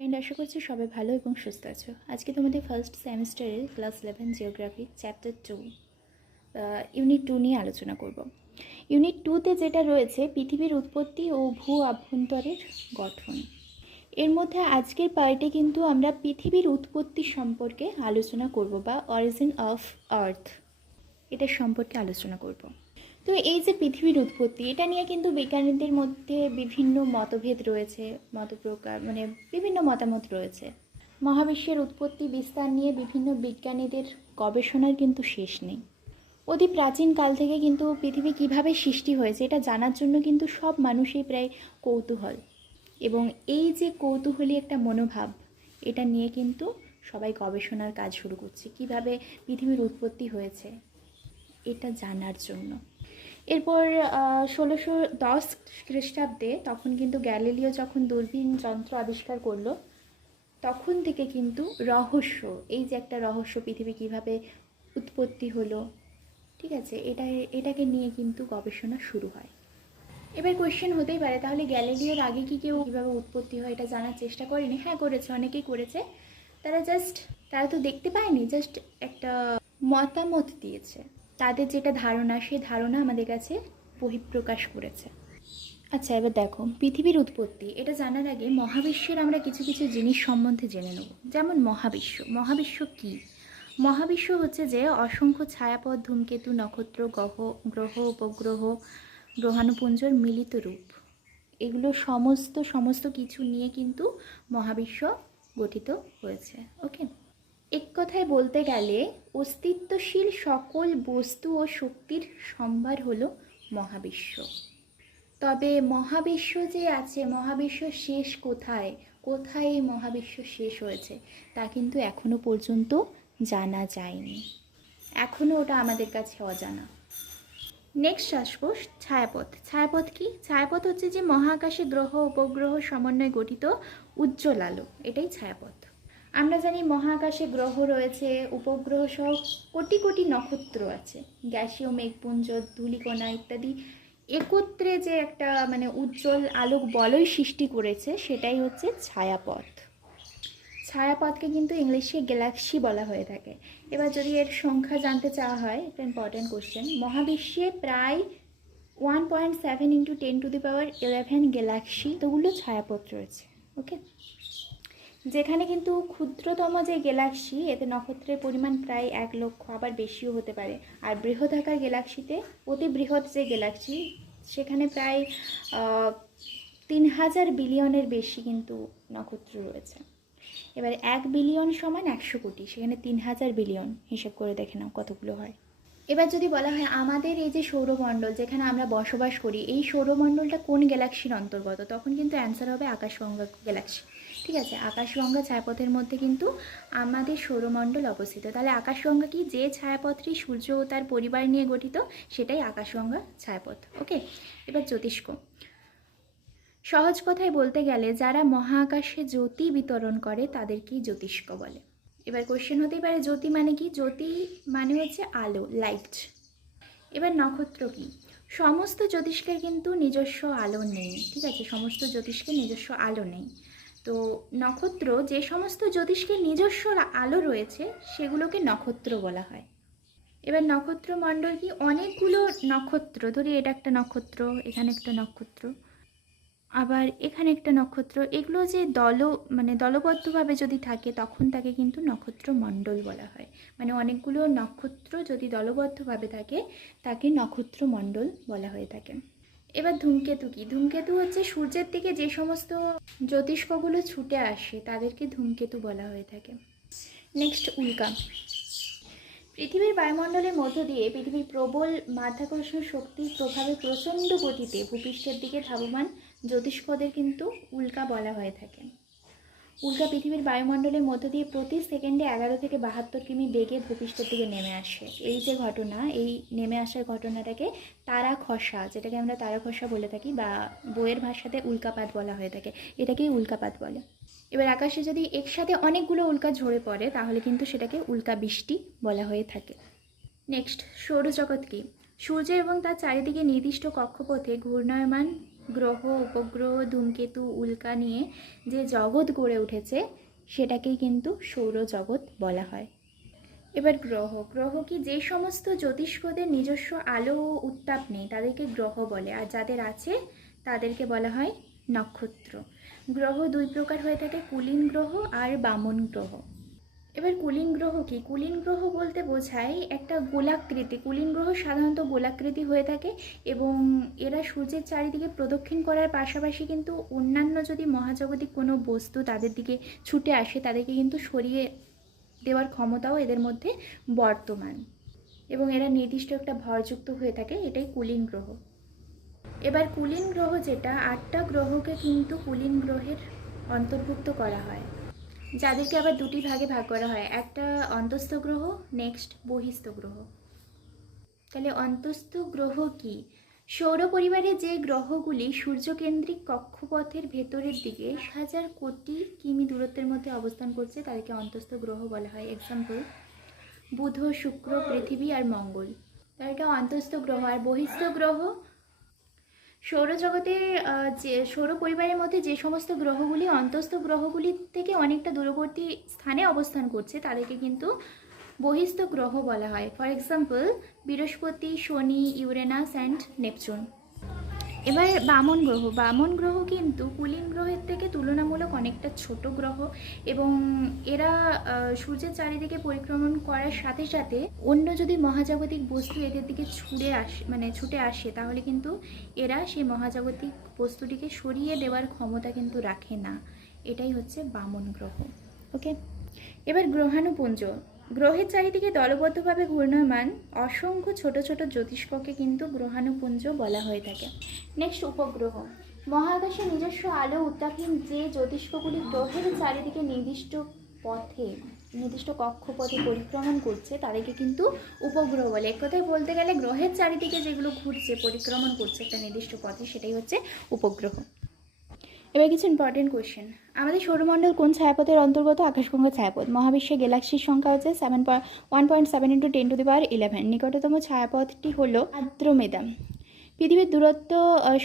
Friend, আশা করছি সবাই ভালো এবং সুস্থ আছো। আজকে তোমাদের ফার্স্ট সেমিস্টারের ক্লাস 11 জিওগ্রাফি চ্যাপ্টার 2 ইউনিট 2 নিয়ে আলোচনা করব। ইউনিট 2তে যেটা রয়েছে পৃথিবীর উৎপত্তি ও ভূ অভ্যন্তরের গঠন। এর মধ্যে আজকের পার্টে কিন্তু আমরা পৃথিবীর উৎপত্তি সম্পর্কে আলোচনা করব বা অরিজিন অফ আর্থ এটার সম্পর্কে আলোচনা করব। তো এই যে পৃথিবীর উৎপত্তি, এটা নিয়ে কিন্তু বিজ্ঞানীদের মধ্যে বিভিন্ন মতভেদ রয়েছে, মতপ্রকার বিভিন্ন মতামত রয়েছে। মহাবিশ্বের উৎপত্তি বিস্তার নিয়ে বিভিন্ন বিজ্ঞানীদের গবেষণার কিন্তু শেষ নেই। অতি প্রাচীন কাল থেকে কিন্তু পৃথিবী কিভাবে সৃষ্টি হয়েছে এটা জানার জন্য কিন্তু সব মানুষই প্রায় কৌতূহল, এবং এই যে কৌতূহলী একটা মনোভাব, এটা নিয়ে কিন্তু সবাই গবেষণার কাজ শুরু করছে কিভাবে পৃথিবীর উৎপত্তি হয়েছে এটা জানার জন্য। এরপর 1610 খ্রিস্টাব্দে তখন কিন্তু গ্যালিলিও যখন দূরবীন যন্ত্র আবিষ্কার করলো, তখন থেকে কিন্তু রহস্য, এই যে একটা রহস্য পৃথিবী কিভাবে উৎপত্তি হলো, ঠিক আছে, এটাকে নিয়ে কিন্তু গবেষণা শুরু হয়। এবার কোয়েশ্চেন হতেই পারে, তাহলে গ্যালিলিওর আগে কি কেউ কীভাবে উৎপত্তি হয় এটা জানার চেষ্টা করেনি? হ্যাঁ, করেছে, অনেকেই করেছে। তারা তো দেখতে পায়নি, জাস্ট একটা মতামত দিয়েছে। তাদের যেটা ধারণা, সেই ধারণা আমাদের কাছে বহিঃপ্রকাশ করেছে। আচ্ছা, এবার দেখো, পৃথিবীর উৎপত্তি এটা জানার আগে মহাবিশ্বের আমরা কিছু কিছু জিনিস সম্বন্ধে জেনে নেব। যেমন মহাবিশ্ব কি? মহাবিশ্ব হচ্ছে যে অসংখ্য ছায়াপথ, ধূমকেতু, নক্ষত্র, গ্রহ উপগ্রহ, গ্রহাণুপুঞ্জর মিলিত রূপ। এগুলো সমস্ত কিছু নিয়ে কিন্তু মহাবিশ্ব গঠিত হয়েছে। ওকে, এক কথায় বলতে গেলে অস্তিত্বশীল সকল বস্তু ও শক্তির সম্ভার হলো মহাবিশ্ব। তবে মহাবিশ্ব যে আছে, মহাবিশ্ব শেষ কোথায়, কোথায় এই মহাবিশ্ব শেষ হয়েছে তা কিন্তু এখনো পর্যন্ত জানা যায়নি। এখনও ওটা আমাদের কাছে অজানা। নেক্সট আসবো ছায়াপথ কি? ছায়াপথ হচ্ছে যে মহাকাশে গ্রহ উপগ্রহ সমন্বয়ে গঠিত উজ্জ্বল আলো, এটাই ছায়াপথ। আমরা জানি মহাকাশে গ্রহ রয়েছে, উপগ্রহ সহ কোটি কোটি নক্ষত্র আছে, গ্যাসীয় মেঘপুঞ্জ, ধূলিকণা ইত্যাদি একত্রে যে একটা উজ্জ্বল আলোক বলয় সৃষ্টি করেছে, সেটাই হচ্ছে ছায়াপথ। ছায়াপথকে কিন্তু ইংলিশে গ্যালাক্সি বলা হয়ে থাকে। এবার যদি এর সংখ্যা জানতে চাওয়া হয়, এটা ইম্পর্টেন্ট কোশ্চেন। মহাবিশ্বে প্রায় 1.7 × 10⁻11 গ্যালাক্সি তোগুলো ছায়াপথ রয়েছে। ওকে, যেখানে কিন্তু ক্ষুদ্রতম যে গ্যালাক্সি, এতে নক্ষত্রের পরিমাণ প্রায় 1 লক্ষ, আবার বেশিও হতে পারে। আর বৃহদাকার গ্যালাক্সিতে, অতি বৃহৎ যে গ্যালাক্সি, সেখানে প্রায় 3000 বিলিয়নের বেশি কিন্তু নক্ষত্র রয়েছে। এবার 1 বিলিয়ন সমান 100 কোটি, সেখানে 3000 বিলিয়ন, হিসাব করে দেখে নাও কতগুলো হয়। এবার যদি বলা হয় আমাদের এই যে সৌরমণ্ডল যেখানে আমরা বসবাস করি, এই সৌরমণ্ডলটা কোন গ্যালাক্সির অন্তর্গত, তখন কিন্তু অ্যান্সার হবে আকাশগঙ্গা গ্যালাক্সি। ঠিক আছে, আকাশগঙ্গা ছায়াপথের মধ্যে কিন্তু আমাদের সৌরমণ্ডল অবস্থিত। তাহলে আকাশগঙ্গা কি? যে ছায়াপথটি সূর্য ও তার পরিবার নিয়ে গঠিত, সেটাই আকাশগঙ্গা ছায়াপথ। ওকে, এবার জ্যোতিষ্ক। সহজ কথায় বলতে গেলে যারা মহাকাশে জ্যোতি বিতরণ করে তাদেরকেই জ্যোতিষ্ক বলে। এবার কোশ্চেন হতেই পারে, জ্যোতি মানে কি? জ্যোতি মানে হচ্ছে আলো, লাইট। এবার নক্ষত্র কি? সমস্ত জ্যোতিষ্কের কিন্তু নিজস্ব আলো নেই, ঠিক আছে, সমস্ত জ্যোতিষ্কের নিজস্ব আলো নেই। তো নক্ষত্র, যে সমস্ত জ্যোতিষ্কের নিজস্ব আলো রয়েছে সেগুলোকে নক্ষত্র বলা হয়। এবার নক্ষত্র মণ্ডল কি? অনেকগুলো নক্ষত্র, ধরি এটা একটা নক্ষত্র, এখানে একটা নক্ষত্র, আবার এখানে একটা নক্ষত্র, এগুলো যে দলবদ্ধভাবে যদি থাকে তখন তাকে কিন্তু নক্ষত্র মণ্ডল বলা হয়। অনেকগুলো নক্ষত্র যদি দলবদ্ধভাবে থাকে তাকে নক্ষত্র মণ্ডল বলা হয়ে থাকে। এবার ধূমকেতু কি? ধূমকেতু হচ্ছে সূর্যের দিকে যে সমস্ত জ্যোতিষ্কগুলো ছুটে আসে তাদেরকে ধূমকেতু বলা হয়ে থাকে। নেক্সট, উল্কা। পৃথিবীর বায়ুমণ্ডলের মধ্য দিয়ে পৃথিবীর প্রবল মাধ্যাকর্ষণ শক্তির প্রভাবে প্রচণ্ড গতিতে ভূপৃষ্ঠের দিকে ধাবমান জ্যোতিষ্কদের কিন্তু উল্কা বলা হয়ে থাকে। উল্কা পৃথিবীর বায়ুমণ্ডলের মধ্য দিয়ে প্রতি সেকেন্ডে 11 থেকে 72 কিমি বেগে ভূপৃষ্ঠের দিকে নেমে আসে। এই যে ঘটনা, এই নেমে আসার ঘটনাটাকে তারা খসা, যেটাকে আমরা তারা খসা বলে থাকি, বা বইয়ের ভাষাতে উল্কাপাত বলা হয়ে থাকে, এটাকেই উল্কাপাত বলে। এবার আকাশে যদি একসাথে অনেকগুলো উল্কা ঝরে পড়ে তাহলে কিন্তু সেটাকে উল্কা বৃষ্টি বলা হয়ে থাকে। নেক্সট, সৌরজগৎ কি? সূর্য এবং তার চারিদিকে নির্দিষ্ট কক্ষপথে ঘূর্ণায়মান গ্রহ, উপগ্রহ, ধূমকেতু, উল্কা নিয়ে যে জগৎ গড়ে উঠেছে সেটাকেই কিন্তু সৌরজগৎ বলা হয়। এবার গ্রহ, গ্রহ কি যে সমস্ত জ্যোতিষ্কদের নিজস্ব আলো ও উত্তাপ নেই তাদেরকে গ্রহ বলে, আর যাদের আছে তাদেরকে বলা হয় নক্ষত্র। গ্রহ দুই প্রকার হয়ে থাকে, কুলীন গ্রহ আর বামন গ্রহ। এবার কুলীন গ্রহ কি? কুলীন গ্রহ বলতে বোঝায় একটা গোলাকৃতি, কুলীন গ্রহ সাধারণত গোলাকৃতি হয়ে থাকে এবং এরা সূর্যের চারিদিকে প্রদক্ষিণ করার পাশাপাশি কিন্তু অন্যান্য যদি মহাজাগতিক কোনো বস্তু তাদের দিকে ছুটে আসে তাদেরকে কিন্তু সরিয়ে দেওয়ার ক্ষমতাও এদের মধ্যে বর্তমান, এবং এরা নির্দিষ্ট একটা ভরযুক্ত হয়ে থাকে, এটাই কুলীন গ্রহ। এবার কুলীন গ্রহ যেটা, 8টা গ্রহকে কিন্তু কুলীন গ্রহের অন্তর্ভুক্ত করা হয়, যাদেরকে আবার দুটি ভাগে ভাগ করা হয়, একটা অন্তস্থ গ্রহ, নেক্সট বহিস্থ গ্রহ। তাহলে অন্তস্থ গ্রহ কি? সৌর পরিবারে যে গ্রহগুলি সূর্যকেন্দ্রিক কক্ষপথের ভেতরের দিকে 1000 কোটি কিমি দূরত্বের মধ্যে অবস্থান করছে তাদেরকে অন্তস্থ গ্রহ বলা হয়। এক্সাম্পল বুধ, শুক্র, পৃথিবী আর মঙ্গল, তাদেরকে অন্তস্থ গ্রহ। আর বহিস্থ গ্রহ সৌরজগতের যে সৌর পরিবারের মধ্যে যে সমস্ত গ্রহগুলি অন্তস্থ গ্রহগুলির থেকে অনেকটা দূরবর্তী স্থানে অবস্থান করছে তাদেরকে কিন্তু বহিস্থ গ্রহ বলা হয়। ফর এক্সাম্পল বৃহস্পতি, শনি, ইউরেনাস অ্যান্ড নেপচুন। এবার বামন গ্রহ, বামন গ্রহ কিন্তু কুলীন গ্রহের থেকে তুলনামূলক অনেকটা ছোট গ্রহ এবং এরা সূর্যের চারিদিকে পরিক্রমণ করার সাথে সাথে অন্য যদি মহাজাগতিক বস্তু এদের দিকে ছুটে আসে তাহলে কিন্তু এরা সেই মহাজাগতিক বস্তুটিকে সরিয়ে দেওয়ার ক্ষমতা কিন্তু রাখে না। এটাই হচ্ছে বামন গ্রহ। ওকে, এবার গ্রহাণুপুঞ্জ, গ্রহের চারিদিকে দলবদ্ধভাবে ঘূর্ণয়মান অসংখ্য ছোট ছোট জ্যোতিষ্ককে কিন্তু গ্রহাণুপুঞ্জ বলা হয়ে থাকে। নেক্সট উপগ্রহ, মহাকাশে নিজস্ব আলো উত্তাপহীন যে জ্যোতিষ্কগুলি গ্রহের চারিদিকে নির্দিষ্ট কক্ষপথে পরিক্রমণ করছে তাদেরকে কিন্তু উপগ্রহ বলে। এক কথায় বলতে গেলে গ্রহের চারিদিকে যেগুলো ঘুরছে, পরিক্রমণ করছে একটা নির্দিষ্ট পথে, সেটাই হচ্ছে উপগ্রহ। এবার কিছু ইম্পর্টেন্ট কোয়েশ্চেন। আমাদের সৌরমণ্ডল কোন ছায়াপথের অন্তর্গত? আকাশগঙ্গা ছায়াপথ। মহাবিশ্বে গ্যালাক্সির সংখ্যা হচ্ছে 1.7 × 10⁻11। নিকটতম ছায়াপথটি হলো আন্দ্রোমেদা। পৃথিবীর দূরত্ব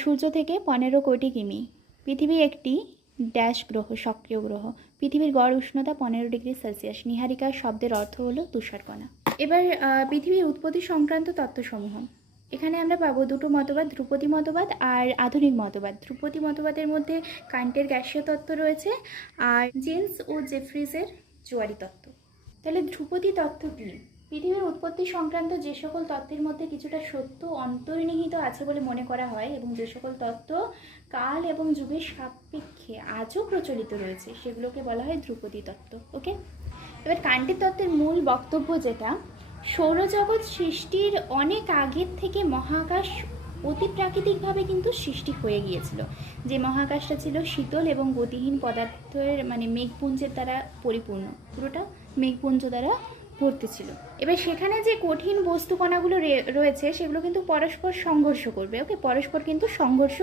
সূর্য থেকে 15 কোটি কিমি। পৃথিবী একটি ড্যাশ গ্রহ, সক্রিয় গ্রহ। পৃথিবীর গড় উষ্ণতা 15°C। নীহারিকা শব্দের অর্থ হলো তুষারকণা। এবার পৃথিবীর উৎপত্তি সংক্রান্ত তত্ত্বসমূহ। এখানে আমরা পাবো দুটো মতবাদ, ধ্রুপদী মতবাদ আর আধুনিক মতবাদ। ধ্রুপদী মতবাদের মধ্যে কান্টের গ্যাসীয় তত্ত্ব রয়েছে আর জেমস ও জেফ্রিজের জোয়ারি তত্ত্ব। তাহলে ধ্রুপদী তত্ত্ব কী? পৃথিবীর উৎপত্তি সংক্রান্ত যে সকল তত্ত্বের মধ্যে কিছুটা সত্য অন্তর্নিহিত আছে বলে মনে করা হয় এবং যে সকল তত্ত্ব কাল এবং যুগের সাপেক্ষে আজও প্রচলিত রয়েছে সেগুলোকে বলা হয় ধ্রুপদী তত্ত্ব। ওকে, এবার কান্টের তত্ত্বের মূল বক্তব্য যেটা, সৌরজগৎ সৃষ্টির অনেক আগের থেকে মহাকাশ অতি প্রাকৃতিকভাবে কিন্তু সৃষ্টি হয়ে গিয়েছিল। যে মহাকাশটা ছিল শীতল এবং গতিহীন পদার্থের মেঘপুঞ্জের দ্বারা পরিপূর্ণ, পুরোটা মেঘপুঞ্জ দ্বারা ভর্তি ছিল। এবার সেখানে যে কঠিন বস্তুকণাগুলো রয়েছে সেগুলো কিন্তু পরস্পর সংঘর্ষ করবে। ওকে, পরস্পর কিন্তু সংঘর্ষ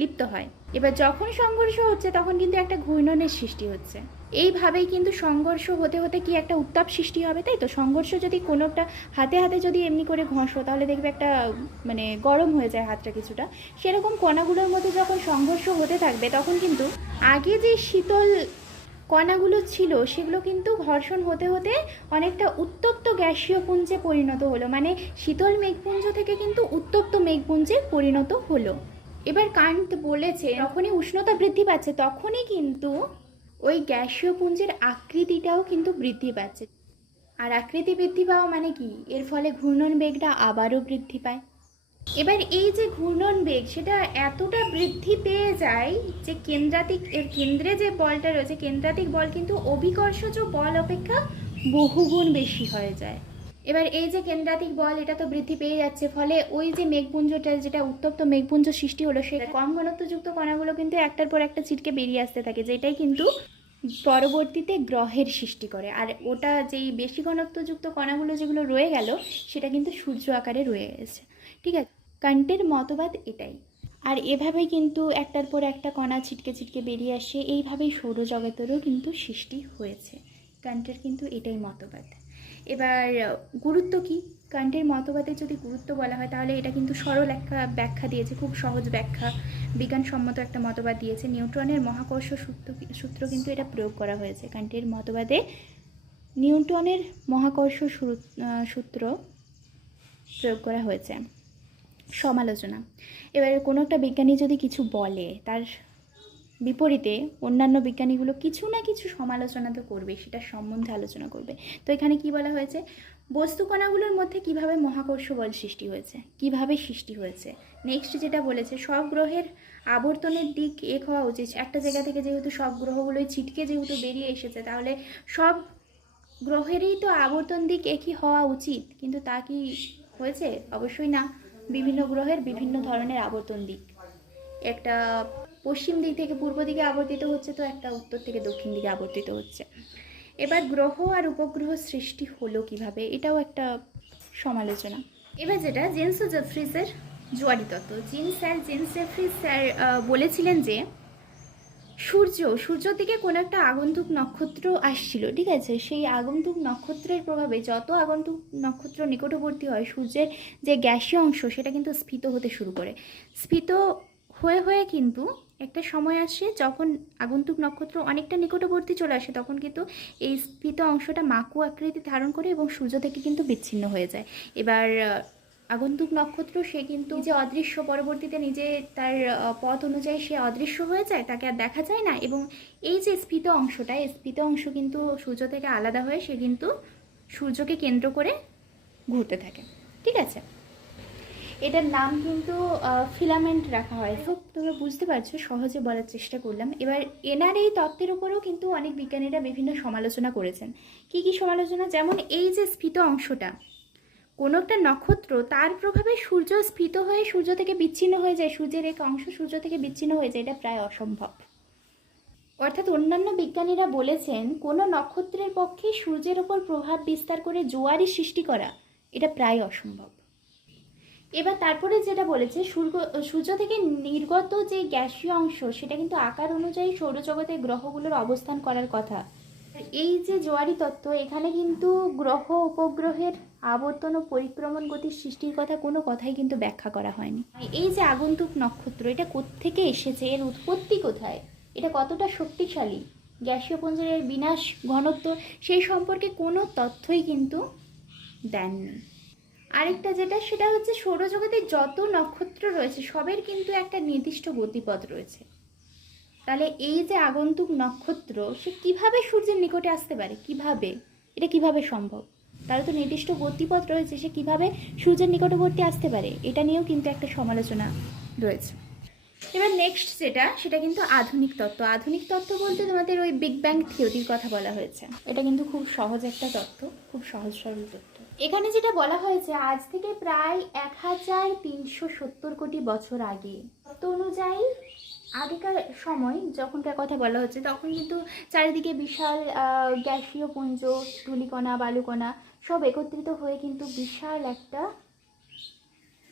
লিপ্ত হয়। এবার যখন সংঘর্ষ হচ্ছে তখন কিন্তু একটা ঘূর্ণনের সৃষ্টি হচ্ছে। এইভাবেই কিন্তু সংঘর্ষ হতে হতে কি একটা উত্তাপ সৃষ্টি হবে, তাই তো? সংঘর্ষ যদি কোনো একটা হাতে যদি এমনি করে ঘষো তাহলে দেখবে একটা গরম হয়ে যায় হাতটা কিছুটা। সেরকম কণাগুলোর মধ্যে যখন সংঘর্ষ হতে থাকবে তখন কিন্তু আগে যে শীতল কণাগুলো ছিল সেগুলো কিন্তু ঘর্ষণ হতে হতে অনেকটা উত্তপ্ত গ্যাসীয় পুঞ্জে পরিণত হলো, শীতল মেঘপুঞ্জ থেকে কিন্তু উত্তপ্ত মেঘপুঞ্জে পরিণত হলো। এবার কান্ট বলেছে যখনই উষ্ণতা বৃদ্ধি পাচ্ছে তখনই কিন্তু ওই গ্যাসীয় পুঞ্জের আকৃতিটাও কিন্তু বৃদ্ধি পাচ্ছে। আর আকৃতি বৃদ্ধি পাওয়া মানে কি? এর ফলে ঘূর্ণন বেগটা আবারও বৃদ্ধি পায়। এবার এই যে ঘূর্ণন বেগ সেটা এতটা বৃদ্ধি পেয়ে যায় যে কেন্দ্রে যে বলটা রয়েছে, কেন্দ্রাতিক বল কিন্তু অভিকর্ষজ বল অপেক্ষা বহুগুণ বেশি হয়ে যায়। এবার এই যে কেন্দ্রাতিক বল এটা তো বৃদ্ধি পেয়ে যাচ্ছে, ফলে ওই যে মেঘপুঞ্জটা যেটা উত্তপ্ত মেঘপুঞ্জ সৃষ্টি হলো সেটা কম ঘনত্বযুক্ত কণাগুলো কিন্তু একটার পর একটা ছিটকে বেরিয়ে আসতে থাকে, যেটাই কিন্তু পরবর্তীতে গ্রহের সৃষ্টি করে। আর ওটা যেই বেশি ঘনত্বযুক্ত কণাগুলো যেগুলো রয়ে গেল সেটা কিন্তু সূর্য আকারে রয়ে গেছে। ঠিক আছে, কান্টের মতবাদ এটাই। আর এভাবেই কিন্তু একটার পর একটা কণা ছিটকে ছিটকে বেরিয়ে আসে, এইভাবেই সৌরজগতেরও কিন্তু সৃষ্টি হয়েছে। কান্টের কিন্তু এটাই মতবাদ। এবার গুরুত্ব কি? কান্টের মতবাদে যদি গুরুত্ব বলা হয় তাহলে এটা কিন্তু সরল একটা ব্যাখ্যা দিয়েছে, খুব সহজ ব্যাখ্যা, বিজ্ঞানসম্মত একটা মতবাদ দিয়েছে। নিউটনের মহাকর্ষ সূত্র কিন্তু এটা প্রয়োগ করা হয়েছে কান্টের মতবাদে। নিউটনের মহাকর্ষ সূত্র প্রয়োগ করা হয়েছে। সমালোচনা, এবারে কোনো একটা বিজ্ঞানী যদি কিছু বলে তার বিপরীতে অন্যান্য বিজ্ঞানীগুলো কিছু না কিছু সমালোচনা তো করবে, সেটার সম্বন্ধে আলোচনা করবে। তো এখানে কি বলা হয়েছে? বস্তুকণাগুলোর মধ্যে কিভাবে মহাকর্ষ বল সৃষ্টি হয়েছে, কিভাবে সৃষ্টি হয়েছে। নেক্সট যেটা বলেছে, সব গ্রহের আবর্তনের দিক এক হওয়া উচিত। একটা জায়গা থেকে যেহেতু সব গ্রহগুলোই ছিটকে যেহেতু বেরিয়ে এসেছে, তাহলে সব গ্রহেরই তো আবর্তন দিক একই হওয়া উচিত, কিন্তু তা কি হয়েছে? অবশ্যই না। বিভিন্ন গ্রহের বিভিন্ন ধরনের আবর্তন দিক, একটা পশ্চিম দিক থেকে পূর্ব দিকে আবর্তিত হচ্ছে, তো একটা উত্তর থেকে দক্ষিণ দিকে আবর্তিত হচ্ছে। এবার গ্রহ আর উপগ্রহ সৃষ্টি হলো কিভাবে, এটাও একটা সমালোচনা। এবার যেটা জেমস ও জেফ্রিসের জোয়ারি তত্ত্ব। জেমস জেফ্রিস স্যার বলেছিলেন যে সূর্য দিকে কোনো একটা আগন্তুক নক্ষত্র আসছিল, ঠিক আছে? সেই আগন্তুক নক্ষত্রের প্রভাবে যত আগন্তুক নক্ষত্র নিকটবর্তী হয়, সূর্যের যে গ্যাসীয় অংশ সেটা কিন্তু স্ফীত হতে শুরু করে। স্ফীত হয়ে হয়ে কিন্তু একটা সময় আসে যখন আগন্তুক নক্ষত্র অনেকটা নিকটবর্তী চলে আসে, তখন কিন্তু এই স্ফীত অংশটা মাকু আকৃতি ধারণ করে এবং সূর্য থেকে কিন্তু বিচ্ছিন্ন হয়ে যায়। এবার আগন্তুক নক্ষত্র সে কিন্তু যে অদৃশ্য, পরবর্তীতে নিজে তার পথ অনুযায়ী সে অদৃশ্য হয়ে যায়, তাকে আর দেখা যায় না। এবং এই যে স্ফীত অংশটা, এই স্ফীত অংশ কিন্তু সূর্য থেকে আলাদা হয়ে সে কিন্তু সূর্যকে কেন্দ্র করে ঘুরতে থাকে, ঠিক আছে? এটার নাম কিন্তু ফিলামেন্ট রাখা হয়। খুব তোমরা বুঝতে পারছো, সহজে বলার চেষ্টা করলাম। এবার এনার এই তত্ত্বের উপরেও কিন্তু অনেক বিজ্ঞানীরা বিভিন্ন সমালোচনা করেছেন। কি কি সমালোচনা? যেমন এই যে স্ফীত অংশটা, কোনো একটা নক্ষত্র তার প্রভাবে সূর্য স্ফীত হয়ে সূর্য থেকে বিচ্ছিন্ন হয়ে যায়, সূর্যের এক অংশ সূর্য থেকে বিচ্ছিন্ন হয়ে যায়, এটা প্রায় অসম্ভব। অর্থাৎ অন্যান্য বিজ্ঞানীরা বলেছেন কোনো নক্ষত্রের পক্ষে সূর্যের ওপর প্রভাব বিস্তার করে জোয়ারি সৃষ্টি করা এটা প্রায় অসম্ভব। এবার তারপরে যেটা বলেছে, সূর্য থেকে নির্গত যে গ্যাসীয় অংশ সেটা কিন্তু আকার অনুযায়ী সৌরজগতের গ্রহগুলোর অবস্থান করার কথা। এই যে জোয়ারি তত্ত্ব, এখানে কিন্তু গ্রহ উপগ্রহের আবর্তন ও পরিক্রমণ গতির সৃষ্টির কথা কোনো কথাই কিন্তু ব্যাখ্যা করা হয়নি। এই যে আগন্তুক নক্ষত্র, এটা কোত্থেকে এসেছে, এর উৎপত্তি কোথায়, এটা কতটা শক্তিশালী, গ্যাসীয় পুঞ্জের বিনাশ ঘনত্ব, সেই সম্পর্কে কোনো তথ্যই কিন্তু দেননি। আরেকটা যেটা, সেটা হচ্ছে সৌরজগতে যত নক্ষত্র রয়েছে সবের কিন্তু একটা নির্দিষ্ট গতিপথ রয়েছে। তাহলে এই যে আগন্তুক নক্ষত্র সে কিভাবে সূর্যের নিকটে আসতে পারে, কিভাবে, এটা কিভাবে সম্ভব? তার তো নির্দিষ্ট গতিপথ রয়েছে, সে কিভাবে সূর্যের নিকটবর্তী আসতে পারে, এটা নিয়েও কিন্তু একটা সমালোচনা রয়েছে। এবার নেক্সট যেটা, সেটা কিন্তু আধুনিক তত্ত্ব। আধুনিক তত্ত্ব বলতে তোমাদের ওই বিগ ব্যাং থিওরির কথা বলা হয়েছে। এটা কিন্তু খুব সহজ একটা তত্ত্ব, খুব সহজ সরল তত্ত্ব। এখানে যেটা বলা হয়েছে, আজ থেকে প্রায় 1370 কোটি বছর আগে, তত্ত্ব অনুযায়ী আগেকার সময় যখনকার কথা বলা হচ্ছে, তখন কিন্তু চারিদিকে বিশাল গ্যাসীয় পুঞ্জ, ধূলিকণা, বালুকণা সব একত্রিত হয়ে কিন্তু বিশাল একটা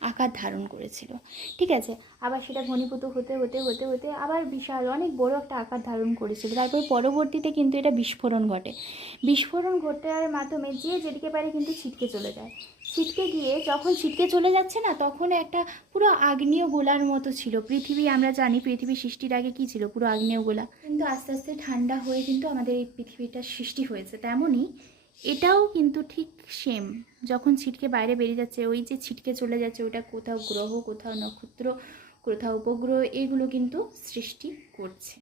আকার ধারণ করেছিল, ঠিক আছে? আবার সেটা ঘনীভূত হতে হতে হতে হতে আবার বিশাল অনেক বড় একটা আকার ধারণ করেছিল। তারপর পরবর্তীতে কিন্তু এটা বিস্ফোরণ ঘটে। বিস্ফোরণ ঘটার মাধ্যমে যে যেদিকে পারে কিন্তু ছিটকে চলে যায়। ছিটকে গিয়ে যখন ছিটকে চলে যাচ্ছে না, তখন একটা পুরো আগ্নেয় গোলার মতো ছিল পৃথিবী। আমরা জানি পৃথিবী সৃষ্টির আগে কি ছিল, পুরো আগ্নেয় গোলা। কিন্তু আস্তে আস্তে ঠান্ডা হয়ে কিন্তু আমাদের এই পৃথিবীটার সৃষ্টি হয়েছে। তেমনই এটাও কিন্তু ঠিক সেম, যখন ছিটকে বাইরে বেরিয়ে যাচ্ছে, ওই যে ছিটকে চলে যাচ্ছে, ওটা কোথাও গ্রহ, কোথাও নক্ষত্র, কোথাও উপগ্রহ, এইগুলো কিন্তু সৃষ্টি করছে।